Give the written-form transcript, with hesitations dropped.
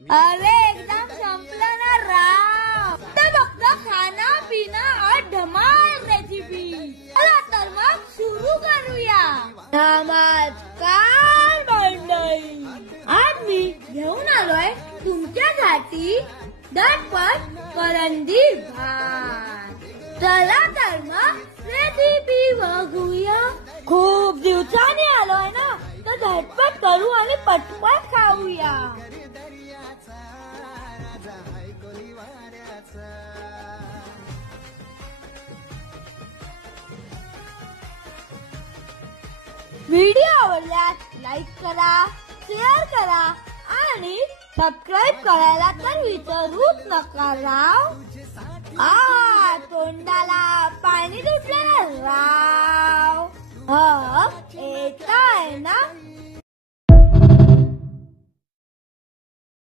अरे एकदम संपलं ना राव. तर फक्त खाना पिना और धमाल रेसिपी. चला तर मग सुरू करूया. नमस्कार मंडळी, आज मी घेऊन आलोय तुमच्यासाठी झटपट करंदी भात. चला तर मग रेसिपी बघूया. खूप दिवसांनी आलोय ना, तर झटपट करू आणि पटपट खाऊया. व्हिडिओ आवडल्यास लाईक करा, शेअर करा आणि सबस्क्राईब करायला तर विसरूच नका राव. तोंडाला पाणी सुटलं राव. एका आहे ना